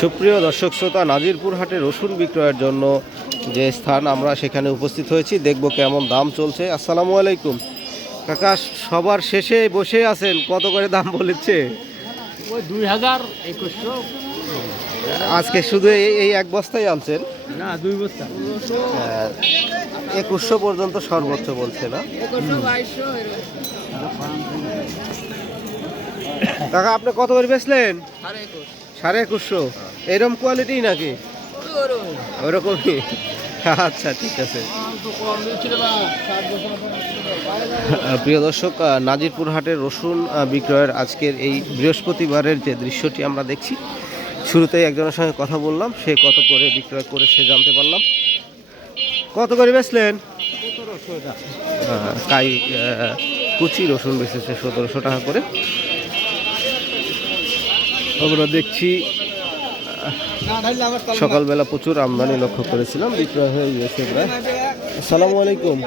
সুপ্রিয় দর্শক শ্রোতা নাজিরপুর হাটে রসুন বিক্রয়ের জন্য যে স্থান আমরা সেখানে উপস্থিত হয়েছি দেখব কেমন দাম চলছে। আসসালামু আলাইকুম। কাকা সবার শেষে বসে আছেন কত করে দাম বলেছে? দুই হাজার একুশশো। আজকে শুধু এই এই এক বস্তাই আনছেন? না দুই বস্তা। একুশশো পর্যন্ত সর্বোচ্চ বলছে না? কাকা আপনি কত করে বেচলেন? সাড়ে একুশশো। এরকম কোয়ালিটি নাকি? ওরকমই। আচ্ছা ঠিক আছে। প্রিয় দর্শক নাজিরপুর হাটের রসুন বিক্রয়ের আজকের এই বৃহস্পতিবারের যে দৃশ্যটি আমরা দেখছি, শুরুতেই একজনের সঙ্গে কথা বললাম, সে কত করে বিক্রয় করে সে জানতে পারলাম। কত করে বেচলেন? কাই কুচি রসুন বেচেছে সতেরোশো টাকা করে। আমরা দেখছি সকালবেলা প্রচুর আমদানি লক্ষ্য করেছিলাম, বিক্রয় হয়ে গেছে প্রায়। আসসালামু আলাইকুম।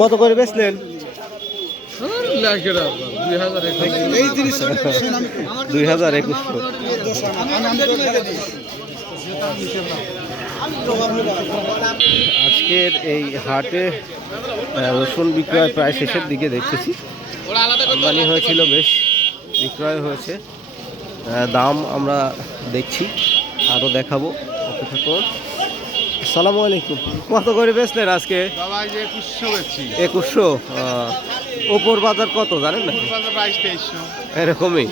কত করে বেচলেন? দুই হাজার একুশশো আজকের এই হাটে রসুন বিক্রয় প্রায় শেষের দিকে দেখতেছি। আমদানি হয়েছিল বেশ, বিক্রয় হয়েছে। দাম আমরা দেখছি আরও দেখাবো অপেক্ষা করুন। আসসালামু আলাইকুম। কত করে বেচলেন আজকে? একুশশো ওপর বাজার কত জানেন না এরকমই।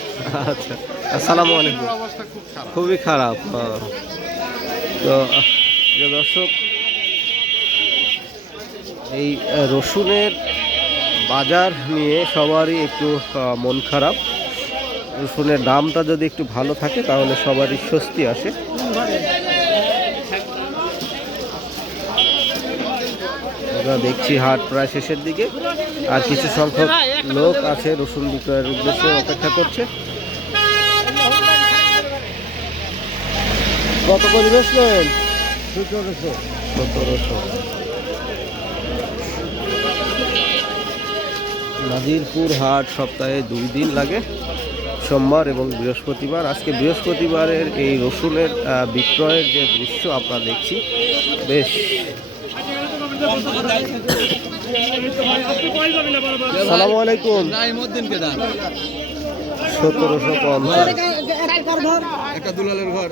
আচ্ছা আসসালামু আলাইকুম। খুবই খারাপ তো দর্শক এই রসুনের বাজার নিয়ে সবারই একটু মন খারাপ। রসুনের দামটা যদি একটু ভালো থাকে, তাহলে সবারই স্বস্তি আসে। আমরা দেখছি হাট প্রায় শেষের দিকে, আর কিছু সংখ্যক লোক আছে রসুন বিক্রয়ের উদ্দেশ্যে অপেক্ষা করছে। নাজিরপুর হাট সপ্তাহে দুই দিন লাগে। সোমবার এবং বৃহস্পতিবার। আজকে বৃহস্পতিবারের এই রসুনের বিক্রয়ের যে দৃশ্য আমরা দেখছি, বেশ সালামু আলাইকুম। সতেরোশো পঞ্চাশ। একটা দুলালের ঘর।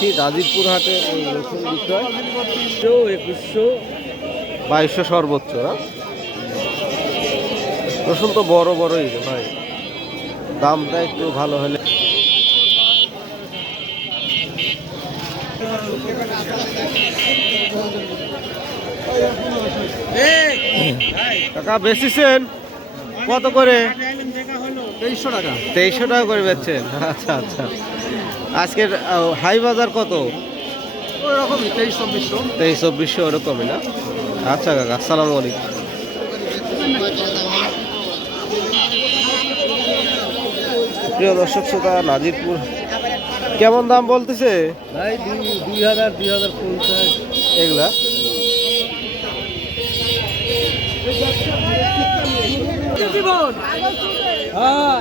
দেখছি নাজিরপুর হাটে এই রসুন বিক্রয় একুশশো বাইশশো সর্বোচ্চ না? রসুন তো বড় বড়ই ভাই। দামটা একটু ভালো হলে। টাকা বেচেছেন? কত করে? তেইশশো টাকা। তেইশশো টাকা করে বেচছেন। আচ্ছা আচ্ছা। আজকের হাই বাজার কত? তেইশ চব্বিশ চব্বিশশো ওরকমই না? আচ্ছা কাকা আসসালামু আলাইকুম। প্রিয় দর্শক শ্রোতা নাজিরপুর কেমন দাম বলতেছে? দুই হাজার দুই হাজার পঞ্চাশ। এগুলা? হ্যাঁ